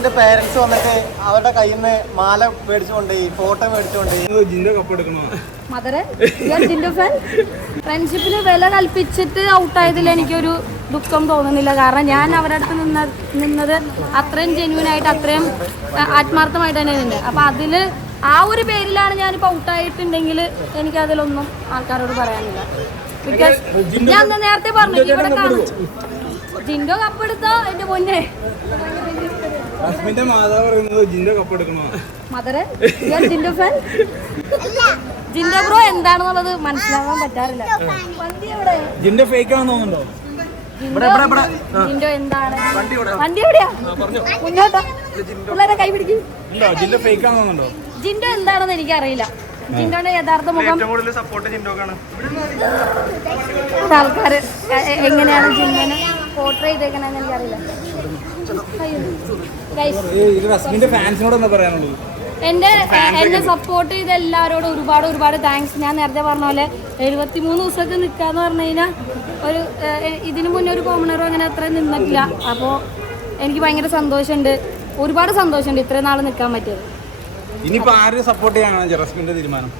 എന്റെ പേരൻസ് വന്നിട്ട് അവരുടെ കയ്യിൽ നിന്ന് മാല മേടിച്ചുകൊണ്ട് ഫോട്ടോ ഫാൻ ഫ്രണ്ട്ഷിപ്പിന് വില കൽപ്പിച്ചിട്ട് ഔട്ട് ഔട്ടായതിൽ എനിക്കൊരു ദുഃഖം തോന്നുന്നില്ല. കാരണം ഞാൻ അവരുടെ അടുത്ത് നിന്ന നിന്നത് അത്രയും ജെന്യൂൻ ആയിട്ട് അത്രയും ആത്മാർത്ഥമായിട്ട് തന്നെ നിന്നത് അപ്പം അതിൽ ആ ഒരു പേരിലാണ് ഞാനിപ്പോൾ ഔട്ടായിട്ടുണ്ടെങ്കിൽ എനിക്കതിലൊന്നും ആൾക്കാരോട് പറയാനില്ല. ബിക്കോസ് ഞാൻ നേരത്തെ പറഞ്ഞു ഇവിടെ കാണും ജിൻഡോ കപ്പെടുത്തോ എന്റെ പൊന്നെ. റസ്മിന്റെ മാതാവ് പറയുന്നത് ജിന്റെ കപ്പ് എടുക്കണോ? മദറെ ജിൻഡോ ഫാൻ ജിൻഡോ ബ്രോ എന്താണെന്നുള്ളത് മനസ്സിലാവാൻ പറ്റാറില്ല. വണ്ടി എവിടെ? ജിന്റെ ഫേക്ക് ആണെന്ന് തോന്നുന്നുണ്ടോ? ജിൻഡോ ജിൻഡോ എന്താണ്? വണ്ടി എവിടെയാ? മുന്നോട്ടോ? പിള്ളേരെ കൈ പിടിക്കും. ജിന്റെ ഫേക്ക് ആണെന്ന് തോന്നുന്നുണ്ടോ? ജിൻഡോ എന്താണെന്ന് എനിക്കറിയില്ല. ജിൻഡോന്റെ യഥാർത്ഥ മുഖം ആൾക്കാര് എങ്ങനെയാണ് ജിൻഡോനെ പോർട്രേ ചെയ്തേക്കണെന്ന് എനിക്കറിയില്ല. എന്റെ എന്നെ സപ്പോർട്ട് ചെയ്ത എല്ലാവരോടും ഒരുപാട് ഒരുപാട് താങ്ക്സ് ഞാൻ നേരത്തെ പറഞ്ഞ പോലെ എഴുപത്തി മൂന്ന് ദിവസമൊക്കെ നിൽക്കാന്ന് പറഞ്ഞു കഴിഞ്ഞാൽ ഒരു ഇതിനു മുന്നേ ഒരു കോമണറും അങ്ങനെ അത്രയും നിന്നിട്ടില്ല. അപ്പോൾ എനിക്ക് ഭയങ്കര സന്തോഷമുണ്ട്. ഒരുപാട് സന്തോഷമുണ്ട് ഇത്രയും നാൾ നിൽക്കാൻ പറ്റിയത്. ഇനിയിപ്പോ ആരും സപ്പോർട്ട് ചെയ്യാനാണ് തീരുമാനം?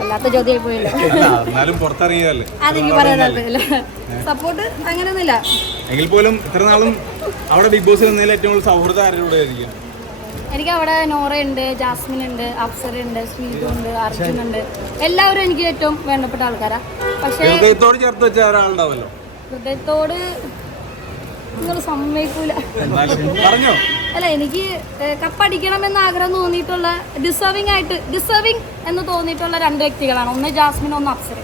അല്ലാത്ത ചോദ്യമായി പോയല്ലോ അല്ല, എന്നാലും പുറത്തിറങ്ങിയതല്ലേ. അതെനിക്ക് പറയാൻ താല്പര്യമില്ല സപ്പോർട്ട് അങ്ങനെയൊന്നുമില്ല. എങ്കിൽ പോലും ഇത്ര നാളും അവിടെ ബിഗ് ബോസ് നിന്നതിൽ ഏറ്റവും കൂടുതൽ സൗഹൃദം ആരുടെ ആയിരിക്കും? എനിക്ക് അവിടെ നോറ ഉണ്ട് ജാസ്മിൻ ഉണ്ട് അപ്സര ഉണ്ട് ശ്രീതു ഉണ്ട് അർജുൻ ഉണ്ട്. എല്ലാവരും എനിക്ക് ഏറ്റവും വേണ്ടപ്പെട്ട ആൾക്കാരാ. പക്ഷേ ഹൃദയത്തോട് ചേർത്ത് വെച്ച ഒരാളുണ്ടാവല്ലോ. ഹൃദയത്തോട് നിങ്ങൾ സമ്മതിക്കൂല. പറഞ്ഞോ. അല്ല എനിക്ക് കപ്പടിക്കണം എന്ന് ആഗ്രഹം തോന്നിയിട്ടുള്ള ഡിസേർവിംഗ് ആയിട്ട് ഡിസേർവിംഗ് എന്ന് തോന്നിയിട്ടുള്ള രണ്ട് വ്യക്തികളാണ്. ഒന്ന് ജാസ്മിൻ ഒന്ന് അപ്സര.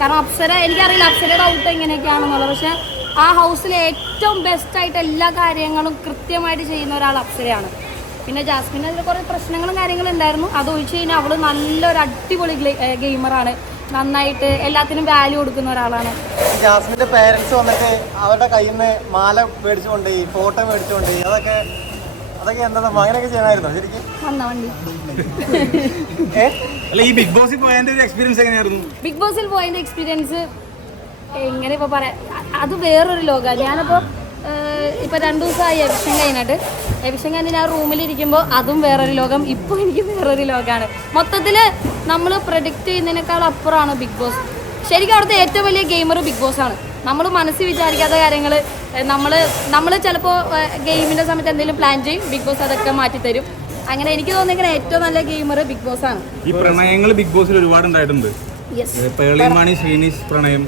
കാരണം അപ്സര എനിക്കറിയില്ല അപ്സരയുടെ ഔട്ട് എങ്ങനെയൊക്കെയാണെന്നുള്ളത്. പക്ഷെ ആ ഹൗസിലെ ഏറ്റവും ബെസ്റ്റായിട്ട് എല്ലാ കാര്യങ്ങളും കൃത്യമായിട്ട് ചെയ്യുന്ന ഒരാൾ അപ്സരയാണ്. പിന്നെ ജാസ്മിൻ അതിൽ കുറേ പ്രശ്നങ്ങളും കാര്യങ്ങളും ഉണ്ടായിരുന്നു. അത് ഒഴിച്ച് കഴിഞ്ഞാൽ അവൾ നല്ലൊരു അടിപൊളി ഗെയിമറാണ്. നന്നായിട്ട് എല്ലാത്തിനും വാല്യൂ കൊടുക്കുന്ന ഒരാളാണ്. ജാസ്മിന്റെ പേരൻസ് വന്നിട്ട് അവരുടെ കയ്യിൽ നിന്ന് മാല മേടിച്ചുകൊണ്ട് ഫോട്ടോ മേടിച്ചുകൊണ്ട് അതൊക്കെ അതൊക്കെ എന്താ സംഭവം? അങ്ങനെയൊക്കെ ചെയ്യണമായിരുന്നോ ശരിക്കും? വന്ന വണ്ടി അല്ല ഈ ബിഗ് ബോസിൽ പോയതിന്റെ എക്സ്പീരിയൻസ് എങ്ങനെയായിരുന്നു? ബിഗ് ബോസിൽ പോയതിന്റെ എക്സ്പീരിയൻസ് എങ്ങനെ ഇപ്പോൾ പറയാം അത് വേറൊരു ലോകമാണ് ഞാനിപ്പോൾ ഇപ്പോൾ രണ്ട് ദിവസമായി എവിഷൻ കഴിഞ്ഞിട്ട്. എവിഷൻ കഴിഞ്ഞ് ഞാൻ റൂമിലിരിക്കുമ്പോൾ അതും വേറൊരു ലോകം. ഇപ്പോൾ എനിക്ക് വേറൊരു ലോകമാണ് മൊത്തത്തിൽ നമ്മൾ പ്രൊഡിക്റ്റ് ചെയ്യുന്നതിനേക്കാൾ അപ്പുറമാണ് ബിഗ് ബോസ് ശരിക്കും അവിടുത്തെ ഏറ്റവും വലിയ ഗെയിമർ ബിഗ് ബോസ് ആണ്. നമ്മൾ മനസ്സിൽ വിചാരിക്കാത്ത കാര്യങ്ങൾ നമ്മൾ നമ്മൾ ചിലപ്പോൾ ഗെയിമിന്റെ സമയത്ത് എന്തെങ്കിലും പ്ലാൻ ചെയ്യും ബിഗ് ബോസ് അതൊക്കെ മാറ്റിത്തരും അങ്ങനെ എനിക്ക് തോന്നിയിരിക്കുന്ന ഏറ്റവും നല്ല ഗെയിമർ ബിഗ് ബോസ് ആണ്. ഈ പ്രണയങ്ങൾ ബിഗ് ബോസിൽ ഒരുപാട് ഉണ്ടായിട്ടുണ്ട്. യെസ് പേളിമാണി ശ്രീനിഷ് പ്രണയം.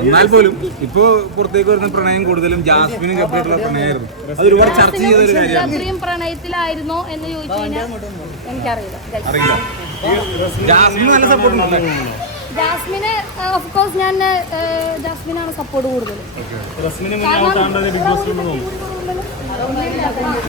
എന്നാൽ പോലും ഇപ്പോ പുറത്തേക്ക് വരുന്ന പ്രണയം കൂടുതലും ജാസ്മിനും കപ്പിട്ടുള്ള പ്രണയമായിരുന്നു. അത് ഒരുപാട് ചർച്ച ചെയ്ത ഒരു കാര്യമാണ്. പ്രണയത്തിലായിരുന്നോ എന്ന് ചോദിച്ചു കഴിഞ്ഞാൽ എനിക്കറിയില്ല. അറിയില്ല. ജാസ്മിന് നല്ല സപ്പോർട്ട് ജാസ്മിന് ഓഫ് കോഴ്സ് ഞാൻ ജാസ്മിനാണ് സപ്പോർട്ട് കൂടുതൽ